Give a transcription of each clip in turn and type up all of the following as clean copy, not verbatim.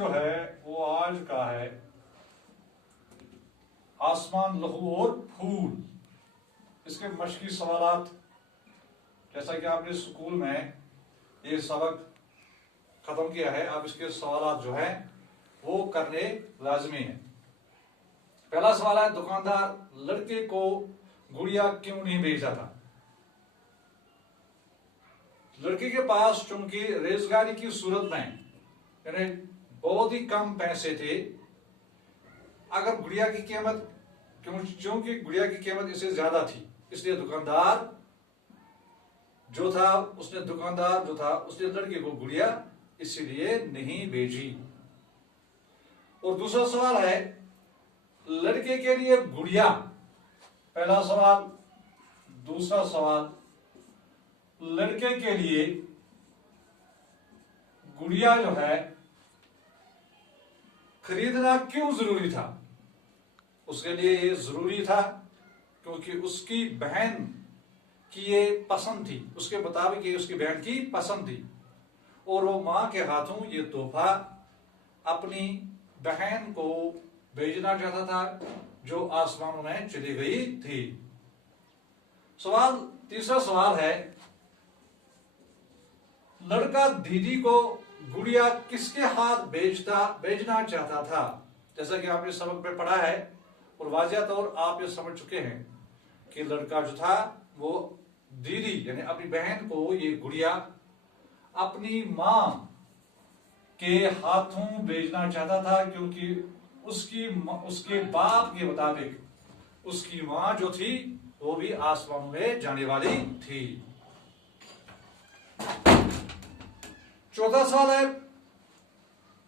जो है वो आज का है आसमान, लहू और फूल। इसके मश्की सवालात, जैसा कि आपने स्कूल में ये सबक खत्म किया है, अब इसके सवालात जो है वो करने लाजमी है। पहला सवाल है, दुकानदार लड़के को गुड़िया क्यों नहीं भेजा था? लड़के के पास चूंकि रेजगारी की सूरत में यानी बहुत ही कम पैसे थे, अगर गुड़िया की कीमत क्योंकि गुड़िया की कीमत इससे ज्यादा थी, इसलिए दुकानदार जो था उसने लड़के को गुड़िया इसलिए नहीं भेजी। और दूसरा सवाल है, लड़के के लिए गुड़िया, पहला सवाल। दूसरा सवाल, लड़के के लिए गुड़िया जो है खरीदना क्यों जरूरी था? उसके लिए ये जरूरी था क्योंकि उसकी बहन की ये पसंद थी, उसके मुताबिक ये उसकी बहन की पसंद थी, और वो मां के हाथों ये तोहफा अपनी बहन को भेजना चाहता था जो आसमानों में चली गई थी। तीसरा सवाल है, लड़का दीदी को गुड़िया किसके हाथ भेजना चाहता था? जैसा कि आपने सबक में पढ़ा है और वाजिया तौर आप ये समझ चुके हैं कि लड़का जो था वो दीदी यानी अपनी बहन को ये गुड़िया अपनी मां के हाथों भेजना चाहता था, क्योंकि उसके बाप के मुताबिक उसकी मां जो थी वो भी आसमानों में जाने वाली थी। चौथा सवाल है,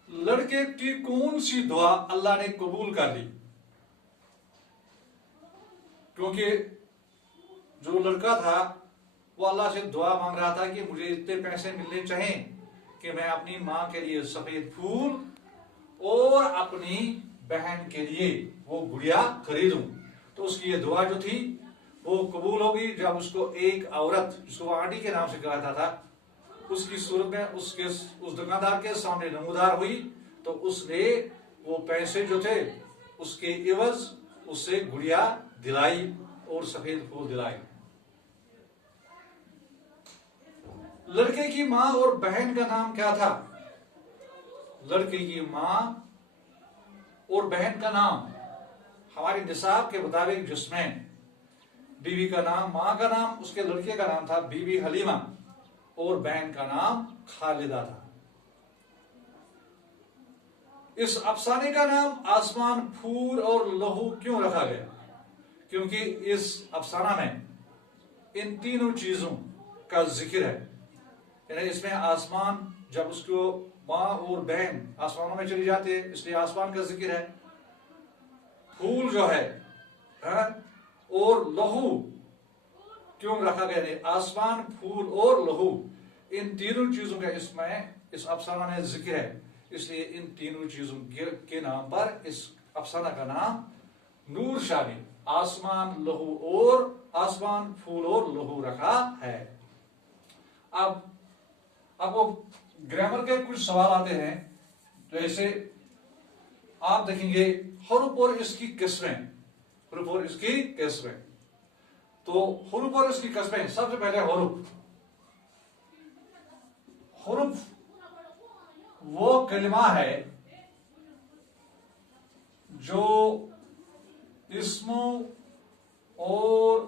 लड़के की कौन सी दुआ अल्लाह ने कबूल कर ली? क्योंकि जो लड़का था वो अल्लाह से दुआ मांग रहा था कि मुझे इतने पैसे मिलने चाहिए कि मैं अपनी मां के लिए सफेद फूल और अपनी बहन के लिए वो गुड़िया खरीदूं। तो उसकी ये दुआ जो थी वो कबूल होगी जब उसको एक औरत जिसको आंटी के नाम से कहता था उसकी सूरत में उस दुकानदार के सामने नमूदार हुई, तो उसने वो पैसे जो थे उसके इवज उससे गुड़िया दिलाई और सफेद फूल दिलाई। लड़के की मां और बहन का नाम क्या था? लड़के की मां और बहन का नाम हमारे निसाब के मुताबिक, जिसमें बीवी का नाम, मां का नाम उसके लड़के का नाम था बीबी हलीमा और बहन का नाम खालिदा था। इस अफसाने का नाम आसमान, फूल और लहू क्यों रखा गया? क्योंकि इस अफसाना में इन तीनों चीजों का जिक्र है। यानी इसमें आसमान, जब उसको मां और बहन आसमानों में चली जाती है इसलिए आसमान का जिक्र है। फूल जो है और लहू क्यों रखा गया? आसमान, फूल और लहू, इन तीनों चीजों का इसमें इस अफसाना में जिक्र है, इसलिए इन तीनों चीजों के नाम पर इस अफसाना का नाम नूर शामिल, आसमान, लहू और आसमान, फूल और लहू रखा है। अब वो ग्रामर के कुछ सवाल आते हैं, जैसे आप देखेंगे हुरूफ और इसकी किस्में, हुरूफ और इसकी किस्में। तो हुरूफ और इसकी किस्में, सबसे पहले हुरूफ वो कलिमा है जो इस्मों और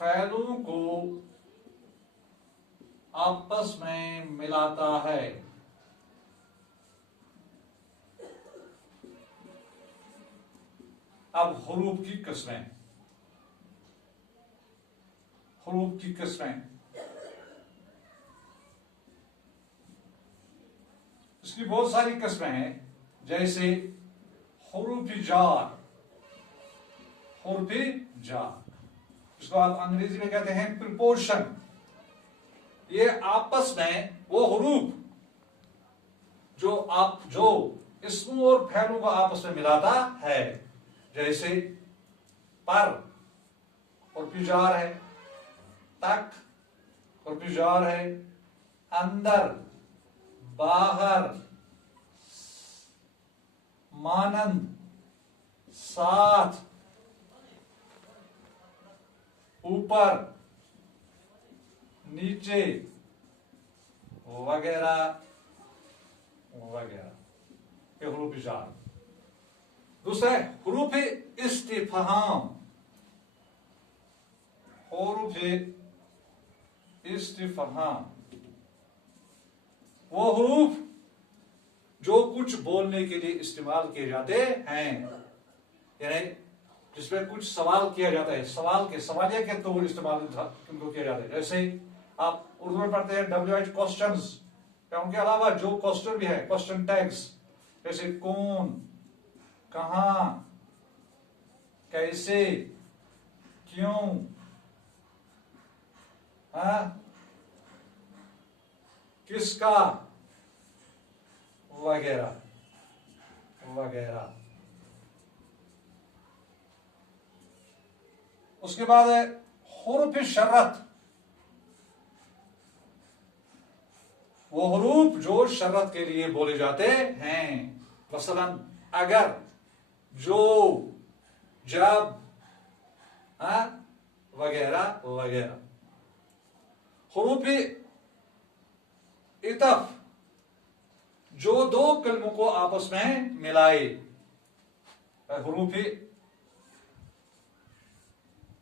फैलों को आपस में मिलाता है। अब हुरूफ की किस्में, इसकी बहुत सारी किस्में हैं, जैसे हुरूफ जार, इसको आप अंग्रेजी में कहते हैं प्रिपोर्शन। ये आपस में वो हुरूफ जो इस्मों और फैलों को आपस में मिलाता है, जैसे पर और पिजार है, तक और पिजार है, अंदर, बाहर, मानंद, साथ, ऊपर, नीचे, वगैरह वगैरह, ये हुरूफ इशार। दूसरा है हुरूफ इस्तिफहाम। हुरूफ इस्तिफहाम वो हुरूफ जो कुछ बोलने के लिए इस्तेमाल किए जाते हैं, यानी जिसमें कुछ सवाल किया जाता है, सवाल के सवालिया के तौर इस्तेमाल उनको किया जाता है। जैसे आप उर्दू में पढ़ते हैं WH क्वेश्चंस, या उनके अलावा जो क्वेश्चन भी है, क्वेश्चन टैग्स, जैसे कौन, कहां, कैसे, क्यों, किसका, वगैरह वगैरह। उसके बाद है हुरूफ शर्रत। वो हुरूफ जो शर्रत के लिए बोले जाते हैं, मसलन अगर, जो, जब, वगैरह वगैरह। हुरूफ इतफ जो दो कलमों को आपस में मिलाए। हुरूफ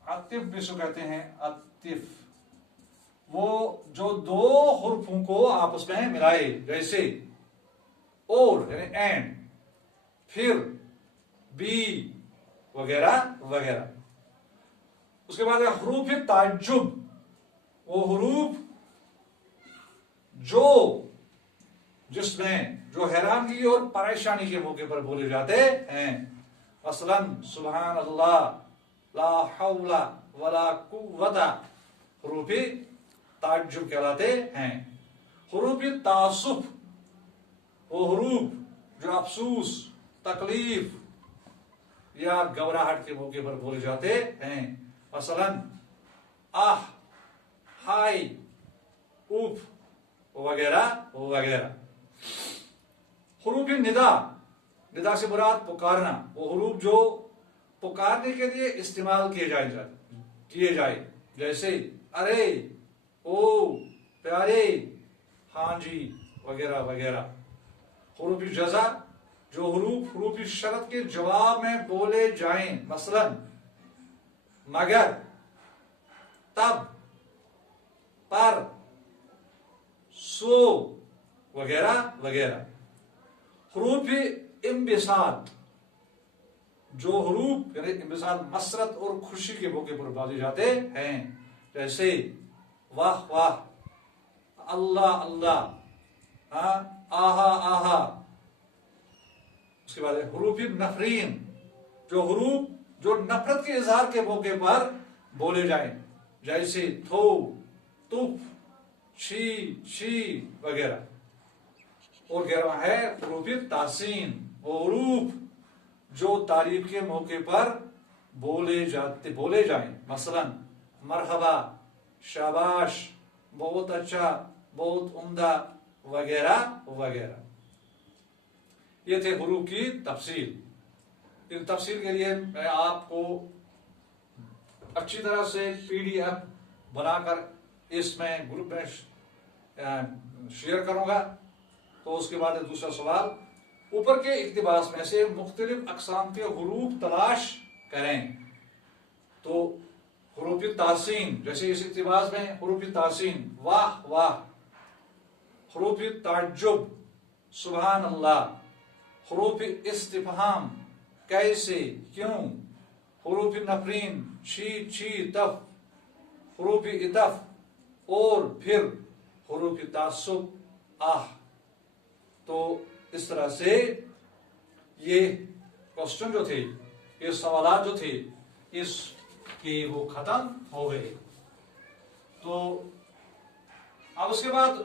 अतिफ भी सो कहते हैं, अतिफ वो जो दो हुरूफों को आपस में मिलाए, जैसे और यानी एंड, फिर, बी, वगैरह वगैरह। उसके बाद है हुरूफ ताज्जुब। वो हुरूफ जो जिसमें जो हैरानगी और परेशानी के मौके पर बोले जाते हैं, मसलन सुभान अल्लाह, ला हौला वला कुव्वता, हुरूफ ताज्जुब कहलाते हैं। हुरूफ तासुफ वो हुरूफ जो अफसूस, तकलीफ या घबराहट के मौके पर बोले जाते हैं, मसलन आह, हाय, उफ, वगैरह वगैरह। हुरूफ निदा, निदा से मुराद पुकारना, वो हुरूफ जो पुकारने के लिए इस्तेमाल किए जाए, जैसे अरे, ओ, प्यारे, हाँ जी, वगैरह वगैरह। हुरूफ जज़ा जो हुरूफ शरत के जवाब में बोले जाएं, मसलन मगर, तब, पर, सो, वगैरह वगैरह। हुरूफ इम्बिसात जो हुरूफ यानी इम्बिसात मसरत और खुशी के मौके पर बोले जाते हैं, जैसे वाह वाह, अल्लाह अल्लाह, आहा आहा। उसके बाद हुरूफ नफरीन जो हुरूफ जो नफरत के इजहार के मौके पर बोले जाएं, जैसे थो, तुफ, छी, छी वगैरह। और 11वां है हुरूफ तासीन वो हुरूफ जो तारीफ के मौके पर बोले जाएं, मसलन मरहबा, शाबाश, बहुत अच्छा, बहुत उम्दा, वगैरह वगैरह। ये थे हुरूफ की तफसील। इन तफसील के लिए मैं आपको अच्छी तरह से PDF बनाकर इसमें ग्रुप में शेयर करूंगा। तो उसके बाद दूसरा सवाल, ऊपर के इक्तिबास में से मुख्तलिफ अकसाम के हुरूफ तलाश करें। तो हुरूफ तासीन, जैसे इस इक्तिबास में हुरूफ तासीन वाह वाह, हुरूफ ताज्जुब सुभान अल्लाह, हुरूफ इस्तिफहाम कैसे, क्यों, हुरूफ नफरीन छी छी तफ, हुरूफ इतफ और फिर हुरूफ तासुब आह। तो इस तरह से ये क्वेश्चन जो थे, ये सवाल जो थे, इसके वो खत्म हो गए। तो अब उसके बाद